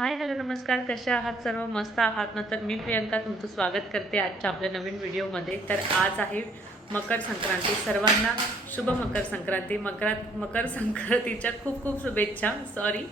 Hi hello नमस्कार. कशा आहात सर्व? मस्त आहात. ना तर मी प्रियंका तुमचं स्वागत करते आजच्या आपल्या नवीन व्हिडिओमध्ये. तर आज आहे मकर संक्रांती. सर्वांना शुभ मकर संक्रांती. मकरात मकर संक्रांतीच्या खूप खूप शुभेच्छा. सॉरी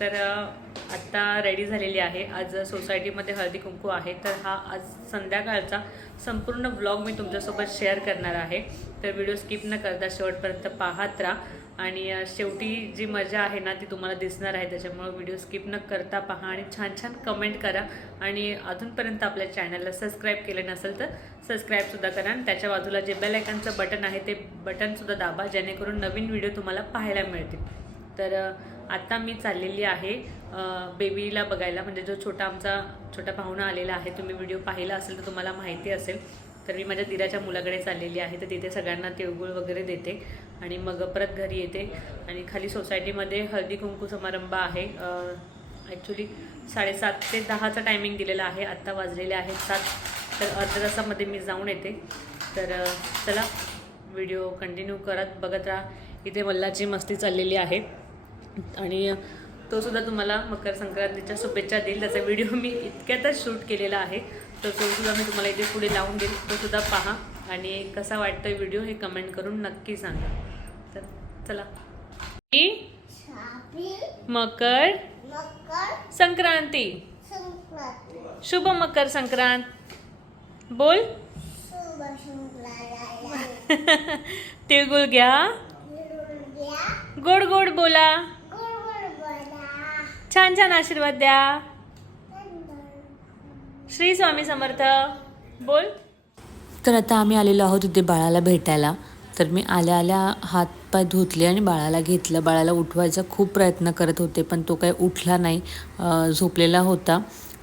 तर आत्ता रेडी झालेली आहे. आज सोसायटीमध्ये हळदी कुंकू आहे. तर हा आज संध्याकाळचा संपूर्ण ब्लॉग मी तुमच्यासोबत शेअर करणार आहे. तर व्हिडिओ स्किप न करता शेवटपर्यंत पाहत राहा. आणि शेवटी जी मजा आहे ना ती तुम्हाला दिसणार आहे. त्याच्यामुळे व्हिडिओ स्किप न करता पहा आणि छान छान कमेंट करा. आणि अजूनपर्यंत आपल्या चॅनलला सबस्क्राईब केलं नसेल तर सबस्क्राईबसुद्धा करा. आणि त्याच्या बाजूला जे बेल आयकनचं बटन आहे ते बटनसुद्धा दाबा जेणेकरून नवीन व्हिडिओ तुम्हाला पाहायला मिळतील. तर आत्ता मी चाललेली आहे बेबीला बघायला. म्हणजे जो छोटा आमचा छोटा पाहुणा आलेला आहे तुम्ही व्हिडिओ पाहिला असेल तर तुम्हाला माहिती असेल. तर मी माझ्या दिराच्या मुलाकडे चाललेली आहे तर तिथे सगळ्यांना तिळगुळ वगैरे देते. आणि मग परत घरी येते. आणि खाली सोसायटीमध्ये हळदी कुंकू समारंभ आहे. ॲक्च्युली साडेसात ते दहाचा टायमिंग दिलेला आहे. आत्ता वाजलेले आहेत सात. तर अर्ध्या तासामध्ये मी जाऊन येते. तर चला व्हिडिओ कंटिन्यू करत बघत राहा. इथे मल्लाची मस्ती चाललेली आहे. आणि तो सुद्धा तुम्हाला मकर संक्रांतीच्या शुभेच्छा देईल. त्याचा व्हिडिओ मी इतक्यातच शूट केलेला आहे. तर तो सुद्धा मी तुम्हाला इथे पुढे लावून देईल. तो सुद्धा पहा आणि कसा वाटतोय व्हिडिओ हे कमेंट करून नक्की सांगा. तर चला. मकर. संक्रांती. शुभ मकर संक्रांत. बोल. शुभ संक्रांती. तिळगुळ घ्या. गोड गोड बोला. छान छान आशीर्वाद द्या. श्री स्वामी समर्थ. बोल. तर आता आम्ही आलेलो आहोत तिथे बाळाला भेटायला. तर मी आल्या आल्या हात पाय धुतले आणि बाळाला घेतलं. बाळाला उठवायचा खूप प्रयत्न करत होते पण तो काही उठला नाही. झोपलेला होता.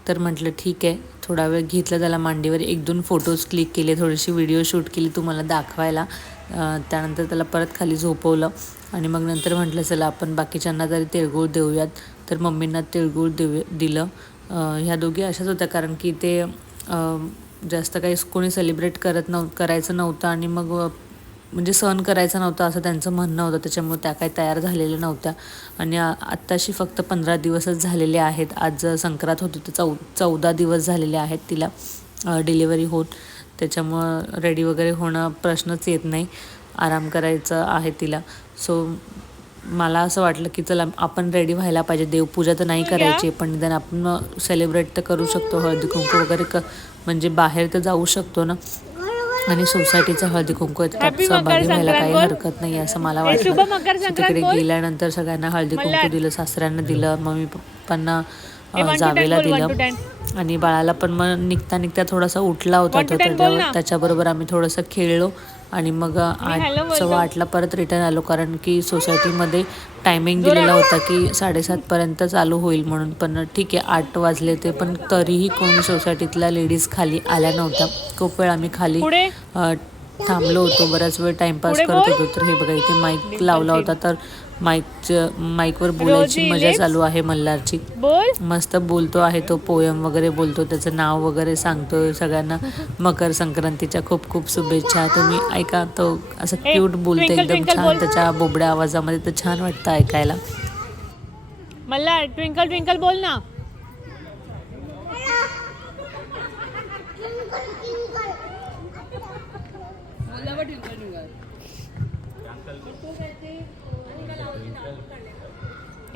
तर म्हटलं ठीक आहे. थोडा वेळ घेतलं त्याला मांडीवर. एक दोन फोटोज क्लिक केले थोडीशी व्हिडिओ शूट केली तुम्हाला दाखवायला. त्यानंतर त्याला परत खाली झोपवलं. आणि मग नंतर म्हटलं चला आपण बाकीच्यांना तरी तिळगुळ देऊयात. तर मम्मींना तिळगुळ देऊ दिलं. ह्या दोघी अशाच होत्या कारण की ते जास्त काही कोणी सेलिब्रेट करत नव्ह करायचं नव्हतं आणि मग म्हणजे सण करायचा नव्हता असं त्यांचं म्हणणं होतं. त्याच्यामुळे त्या काही तयार झालेल्या नव्हत्या. आणि आत्ताशी फक्त पंधरा दिवसच झालेले आहेत. आज संक्रांत होती तर चौ चौदा दिवस झालेले आहेत तिला डिलिव्हरी होत त्याच्यामुळं रेडी वगैरे होणं प्रश्नच येत नाही. आराम करायचं आहे तिला. सो मला असं वाटलं की चला आपण रेडी व्हायला पाहिजे देवपूजा तर नाही करायची पण निदान आपण सेलिब्रेट तर करू शकतो हळदी कुंकू वगैरे क म्हणजे बाहेर तर जाऊ शकतो ना आणि सोसायटीचं हळदी कुंकू आहे त्यात सहभागी व्हायला काही. हरकत नाही असं मला वाटलं तिकडे बोल. गेल्यानंतर सगळ्यांना हळदी कुंकू. दिलं सासऱ्यांना दिलं मम्मी पप्पांना जावेला दिलं आणि बाळाला पण मग निघता निघता थोडासा उठला होता तो. त्याच्याबरोबर आम्ही थोडंसं खेळलो आणि मग आठ. सव्वा आठला परत रिटर्न आलो कारण की सोसायटीमध्ये टायमिंग दिलेला होता की साडेसातपर्यंत चालू होईल म्हणून. पण ठीक आहे आठ वाजले ते पण तरीही कोणी सोसायटीतल्या लेडीज खाली आल्या नव्हत्या. खूप वेळ आम्ही खाली थांबलो होतो. बराच वेळ टाइमपास पुढे करत. होतो. तर हे बघा इथे माईक लावला होता. तर माईकच्या माईकवर बोलायची मजा. चालू आहे मल्हारची. बोल. मस्त बोलतो आहे तो पोयम वगैरे बोलतो त्याचं नाव वगैरे सांगतोय सगळ्यांना. मकर संक्रांतीच्या खूप खूप शुभेच्छा. तुम्ही ऐका तो असं क्यूट बोलतो एकदम छान. त्याच्या बोबड्या आवाजामध्ये तर छान वाटतं ऐकायला. मला ट्विंकल ट्विंकल बोल ना.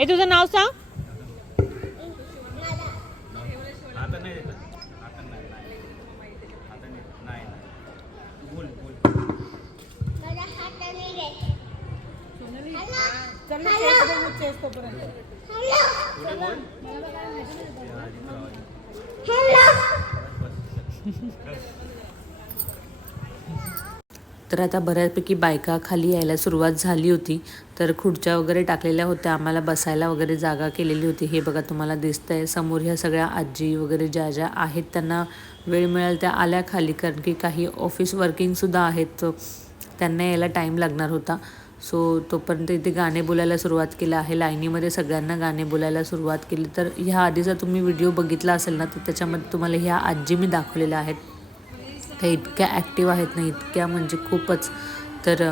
ए तुझं नाव सांग. तर आता बऱ्यापैकी बायका खाली यायला सुरुवात झाली होती. तर खुर्च्या वगैरे टाकलेल्या होत्या. आम्हाला बसायला वगैरे जागा केलेली होती. हे बघा तुम्हाला दिसतं आहे समोर ह्या सगळ्या आजी वगैरे ज्या ज्या आहेत त्यांना वेळ मिळेल त्या आल्या खाली. कारण की काही ऑफिस वर्किंगसुद्धा आहेत. त्यांना यायला टाईम लागणार होता. सो तोपर्यंत इथे गाणे बोलायला सुरुवात केलं आहे. लाईनीमध्ये सगळ्यांना गाणे बोलायला सुरुवात केली. तर ह्या आधीचा तुम्ही व्हिडिओ बघितला असेल ना तर त्याच्यामध्ये तुम्हाला ह्या आजी मी दाखवलेल्या आहेत. त्या इतक्या ॲक्टिव्ह आहेत ना इतक्या म्हणजे खूपच. तर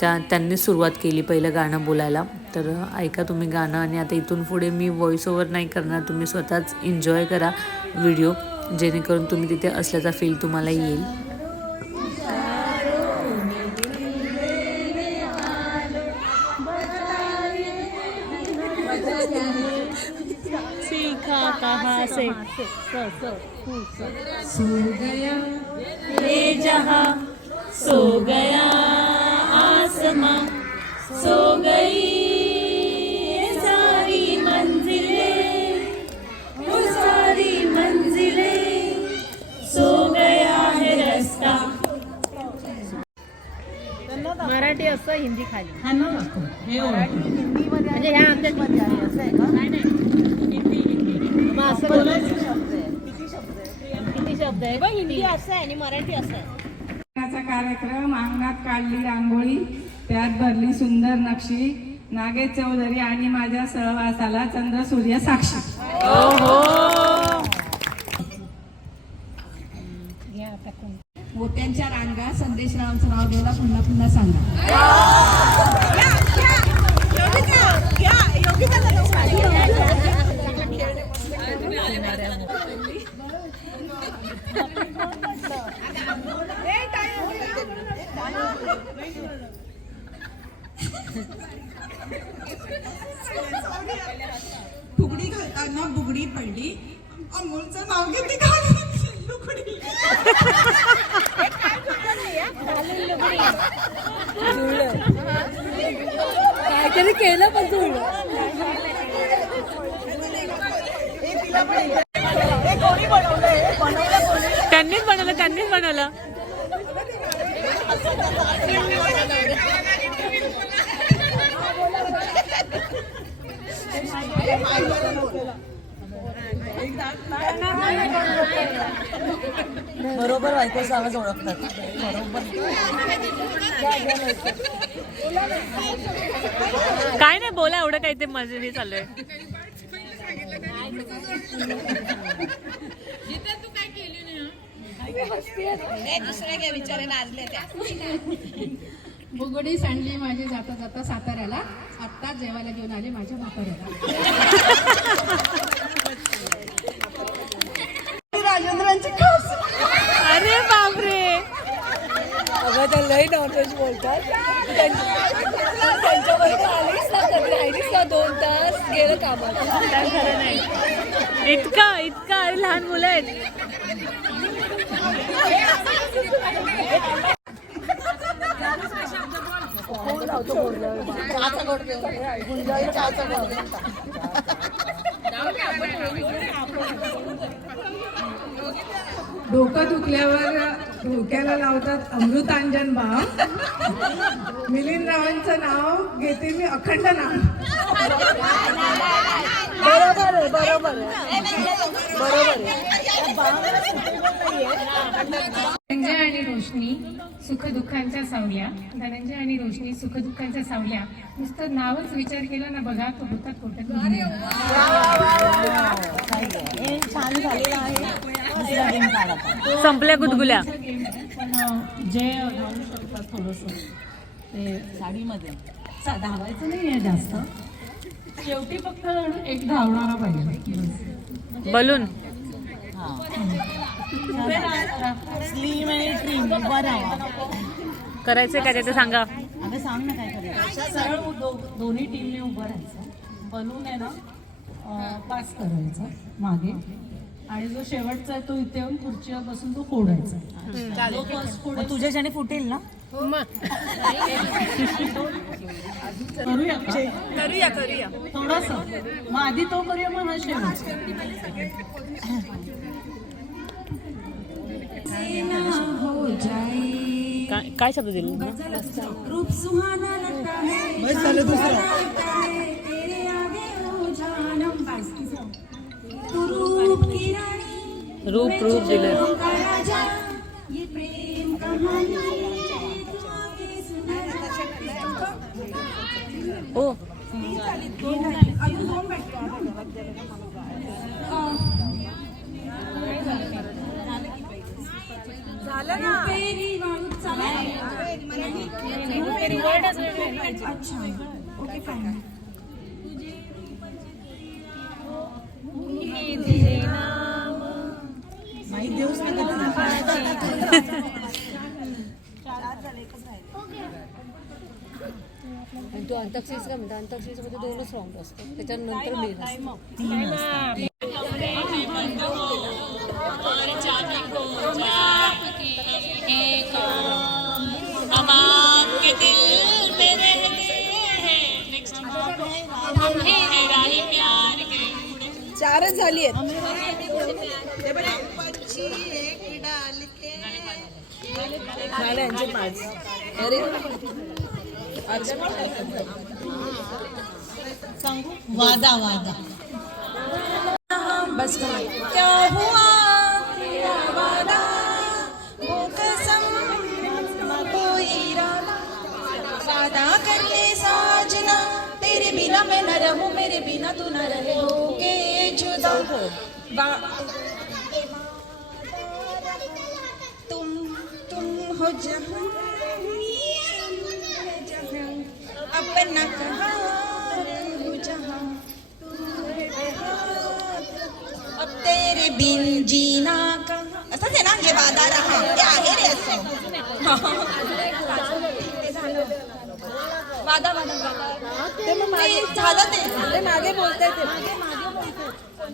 त्या त्यांनी सुरुवात केली पहिलं गाणं बोलायला. तर ऐका तुम्ही गाणं आणि आता इथून पुढे मी व्हॉइस ओव्हर नाही करणार. तुम्ही स्वतःच एन्जॉय करा व्हिडिओ जेणेकरून तुम्ही तिथे असल्याचा फील तुम्हाला येईल. से। सो गया। ले जहाँ सो गया आसमां सो गई ये सारी मंजिलें वो सारी मंजिलें सो गया है रास्ता। मराठी असं हिंदी खाली. मराठी हिंदी मध्ये म्हणजे ह्या आमच्या असं आहे का? नाही नाही हिंदी हिंदी मग असं बोलायचे शब्द आहे किती शब्द आहे किती शब्द आहे बघ हिंदी असं आहे आणि मराठी असं आहे. लग्नाचा कार्यक्रम अंगणात काढली रांगोळी त्यात भरली सुंदर नक्षी नागेश चौधरी आणि माझ्या सहवासाला चंद्र सूर्य साक्षी त्याने केलं पण तू. त्यांनीच बनवलं त्यांनीच बनवलं. बरोबर बायकोचा आवाज ओळखतात. बरोबर. काय नाही बोला एवढं काही ते मजे हे चालू आहे बुगडी सांडली माझी जाता जाता साताऱ्याला. आत्ताच जेवायला घेऊन आले माझ्या म्हाताऱ्याला. त्या लई नॉनव्हेज बोलतात. त्यांच्याबरोबर आलीस ना कधी? राहिलीस ना दोन तास? गेलं कामात काय खरं नाही. इतका इतका अरे लहान मुलं आहेत. डोकं दुखल्यावर डोक्याला लावतात अमृतांजन बाम. मिलिंद रावांचं नाव घेते मी अखंड नाव बरोबर आहे बरोबर आहे. बरोबर आहे. धनंजय आणि रोशनी सुखदुःखांच्या सावल्या. धनंजय आणि रोशनी सुखदुःखांच्या सावल्या. नुसतं नावच विचार केला ना बघा तो होतात पोटात छान झालेलं आहे दुसरा गेम काढा संपल्या गुदगुल्या. पण जे राहू शकतात थोडंसं ते साडीमध्ये. सा- धावायचं नाही आहे जास्त. शेवटी फक्त एक धावणारा पाहिजे. बलून. स्लीम आणि ट्रीम उभा राहा करायचंय का ते सांगा. अगं सांग ना काय करायचं. सरळ दोन्ही टीमने उभं राहायचं. बलून आहे ना पास करायचा मागे. आणि जो शेवटचा आहे तो इथे येऊन खुर्चीवर बसून तो फोडायचा जो फोडेल- मग तुझ्याच्याने फुटेल ना? करूया करूया करूया. थोडस. मग आधी तो करूया मग हा शेवट काय काय शब्द दिले? रूप सुहाना लगता है. बस झालं दुसरं. रूप रूप दिलं। दिलों का राजा ये प्रेम कहानी तू आगे सुना ओ अजून दोन झालं ना अच्छा. ओके फाईन तू अंताक्षरीच का म्हणतो? अंताक्षरीमध्ये दोनच राऊंड असतात. त्याच्यानंतर मेन चारच झाली आहेत. झाले यांचे पाच। अरे। वादा वादा। बस क्या हुआ? वादा? वो कसम कोई वादा कर ले साजना। तेरे बिना मैं न रहूँ मेरे बिना तू न रहे होके जुदा। अब तेरे बिन जीना कहा? असंच आहे ना? हे वादा रहा। ते आहे रे असं. वादा वादा झालं ते. मागे बोलताय ते.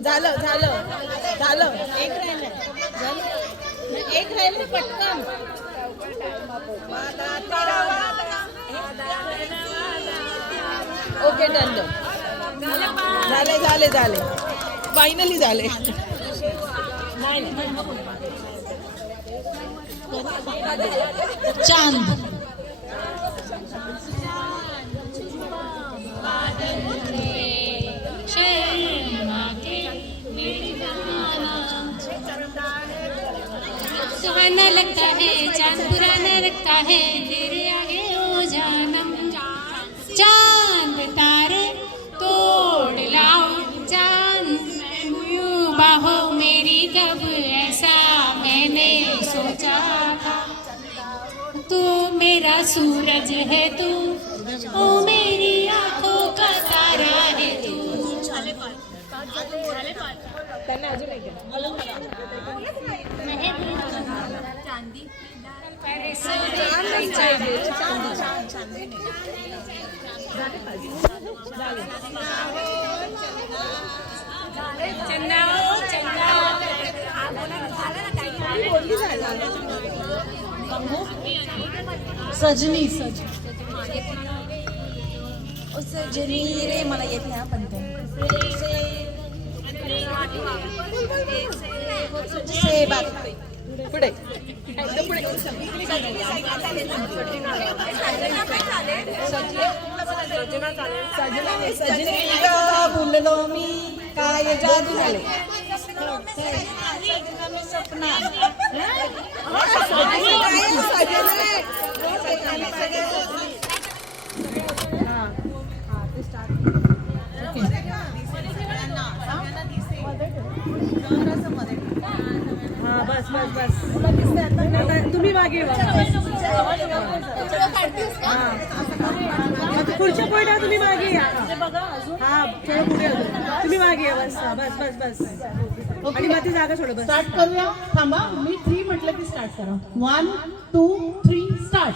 झालं झालं झालं. एक राहिलं एक राहिलं पटकन. ओके डन झाले झाले झाले. फायनली झाले. चाँद। सुहाना लगता है चाँद पुराना लगता है सूरज है तू। ओ मेरी आँखों का तारा है तू। सजनी। सजनी सजनी रे मला येत नाही हा पण ते. से बात. पुढे. सजनी का भुललो मी? काय जादू झाले? सपना। बस बस बस। आता तुम्ही मागे. हा. पुढच्या पॉईंट तुम्ही मागे या. हा थोडं पुढे तुम्ही मागे या. बस हा, बस बस बस. आणि मग ती जागा सोड बस. स्टार्ट करूया. थांबा. मी थ्री म्हटलं की स्टार्ट करा. One two three start